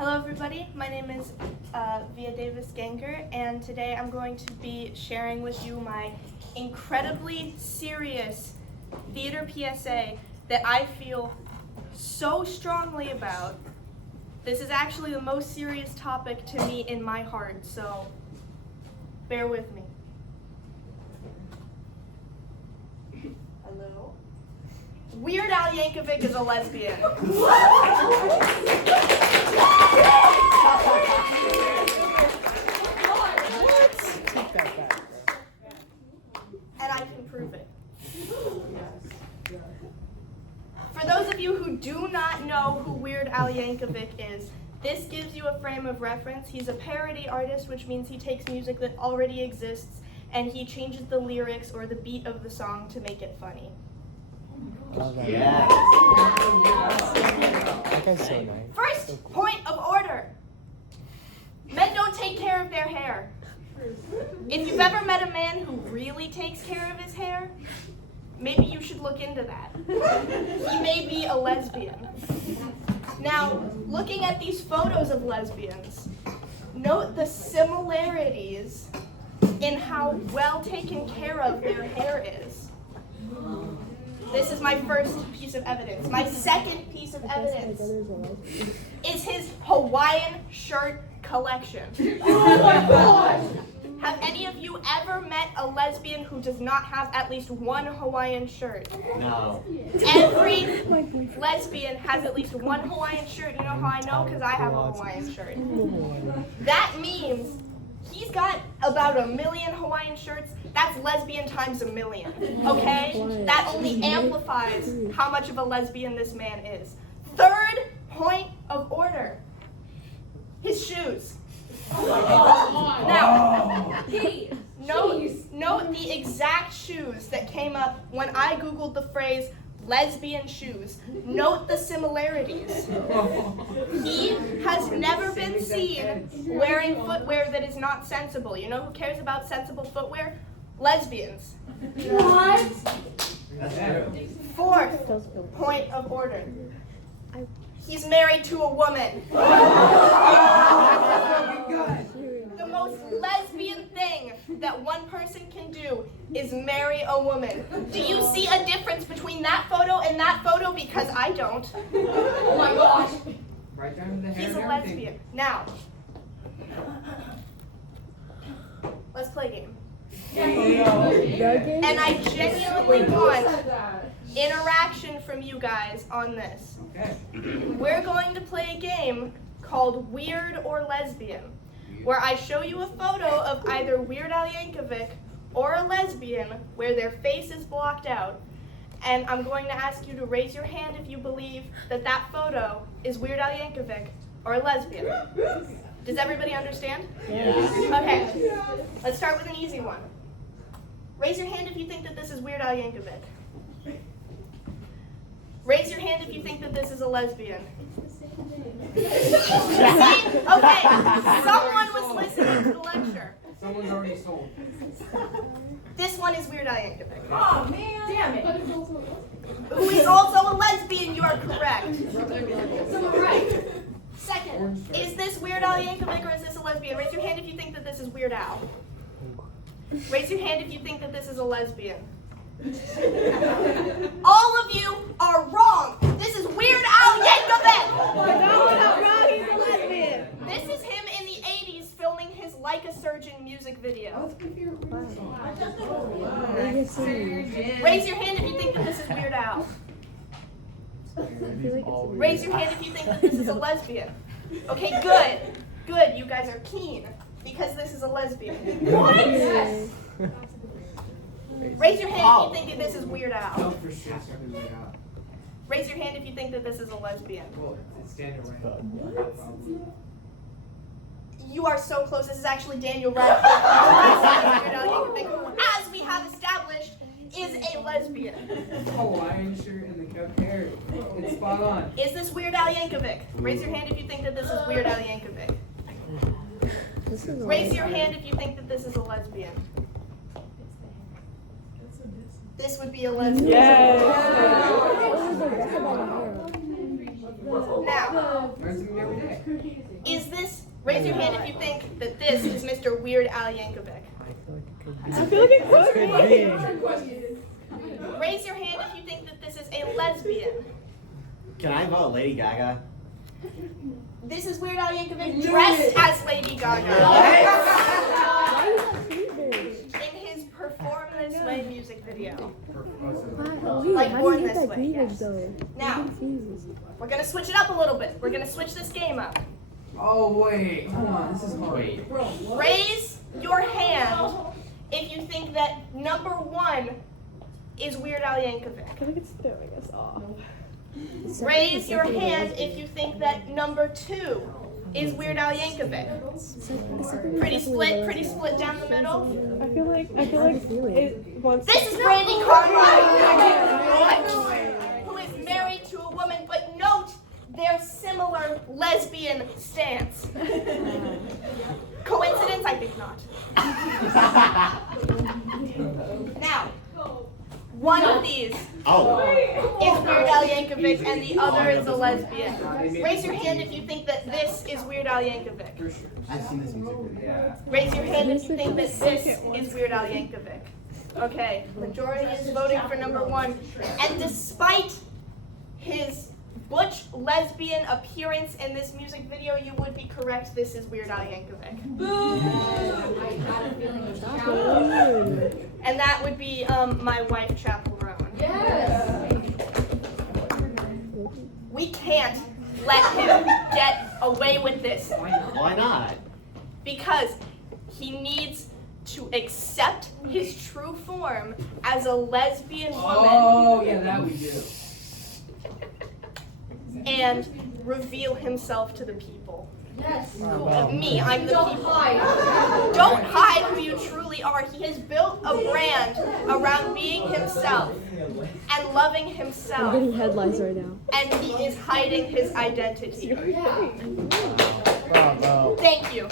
Hello everybody, my name is Via Davis Ganger, and today I'm going to be sharing with you my incredibly serious theater PSA that I feel so strongly about. This is actually the most serious topic to me in my heart, so bear with me. Hello? Weird Al Yankovic is a lesbian. And I can prove it. For those of you who do not know who Weird Al Yankovic is, this gives you a frame of reference. He's a parody artist, which means he takes music that already exists and he changes the lyrics or the beat of the song to make it funny. Yeah. That guy's so nice. First point of order. Men don't take care of their hair. If you've ever met a man who really takes care of his hair, maybe you should look into that. He may be a lesbian. Now, looking at these photos of lesbians, note the similarities in how well taken care of their hair is. This is my first piece of evidence. My second piece of evidence is his Hawaiian shirt collection. Oh my gosh! Have any of you ever met a lesbian who does not have at least one Hawaiian shirt? No. Every lesbian has at least one Hawaiian shirt. You know how I know? Because I have a Hawaiian shirt. That means he's got about 1 million Hawaiian shirts. That's lesbian times 1 million, okay? That only amplifies how much of a lesbian this man is. Third point of order, his shoes. Now, note the exact shoes that came up when I Googled the phrase lesbian shoes. Note the similarities. He has never been seen wearing footwear that is not sensible. You know who cares about sensible footwear? Lesbians. What? That's true. Fourth point of order. He's married to a woman. The most lesbian thing that one person can do is marry a woman. Do you see a difference between that photo and that photo? Because I don't. Oh my gosh. Right down to the hair. He's a lesbian. Now, let's play a game. And I genuinely want interaction from you guys on this. Okay. We're going to play a game called Weird or Lesbian, where I show you a photo of either Weird Al Yankovic or a lesbian where their face is blocked out, and I'm going to ask you to raise your hand if you believe that that photo is Weird Al Yankovic or a lesbian. Does everybody understand? Yes. Okay, let's start with an easy one. Raise your hand if you think that this is Weird Al Yankovic. Raise your hand if you think that this is a lesbian. Okay, someone was listening to the lecture. Someone's already sold. This one is Weird Al Yankovic. Oh man! Damn it! Who is also a lesbian, you are correct. So right. Second, is this Weird Al Yankovic or is this a lesbian? Raise your hand if you think that this is Weird Al. Raise your hand if you think that this is a lesbian. All of you are wrong. This is Weird Al Yankovic. He's a lesbian. This is him in the 80s filming his Like a Surgeon music video. Raise your hand if you think that this is Weird Al. Raise your hand if you think that this is a lesbian. Okay, good. Good, you guys are keen because this is a lesbian. What? Yes. Raise your hand if you think that this is Weird Al. No, for sure. It's gonna be way out. Raise your hand if you think that this is a lesbian. Well, it's Daniel Ryan. You are so close. This is actually Daniel Radcliffe, Weird Al Yankovic, who, as we have established, is a lesbian. Hawaiian shirt and the kept hair. It's spot on. Is this Weird Al Yankovic? Raise your hand if you think that this is Weird Al Yankovic. Raise your hand if you think that this is a lesbian. This would be a lesbian. Yeah. Now, Learn something every day. raise your hand if you think that this is Mr. Weird Al Yankovic. I feel like it could be. Raise your hand if you think that this is a lesbian. Can I vote Lady Gaga? This is Weird Al Yankovic dressed as Lady Gaga in his Perform This Way music video. Like Born This Way, yes. Now, we're gonna switch it up a little bit. We're gonna switch this game up. Oh, wait. Hold on. This is hard. Raise your hand if you think that number 1 is Weird Al Yankovic. I feel like it's throwing us off. Raise your hand if you think that number 2 is Weird Al Yankovic. Pretty split down the middle. I feel like it wants. This is Brandy Cartwright, who is married to a woman, but note their similar lesbian stance. Coincidence? I think not. Now, one of these Oh. is Weird Al Yankovic and the other is a lesbian. Raise your hand if you think that this is Weird Al Yankovic. I've seen this music video. Yeah. Raise your hand if you think that this is Weird Al Yankovic. Okay, majority is voting for number 1. And despite his butch lesbian appearance in this music video, you would be correct. This is Weird Al Yankovic. And that would be my wife, Chaperone. We can't let him get away with this Why not? because he needs to accept his true form as a lesbian woman Oh, yeah, that we do. and reveal himself to the people. Yes. Me, I'm the Don't people. hide. Don't hide who you truly are. He has built a brand around being himself and loving I'm himself, getting headlines right now. and he is hiding his identity. Yeah. Bravo. Thank you.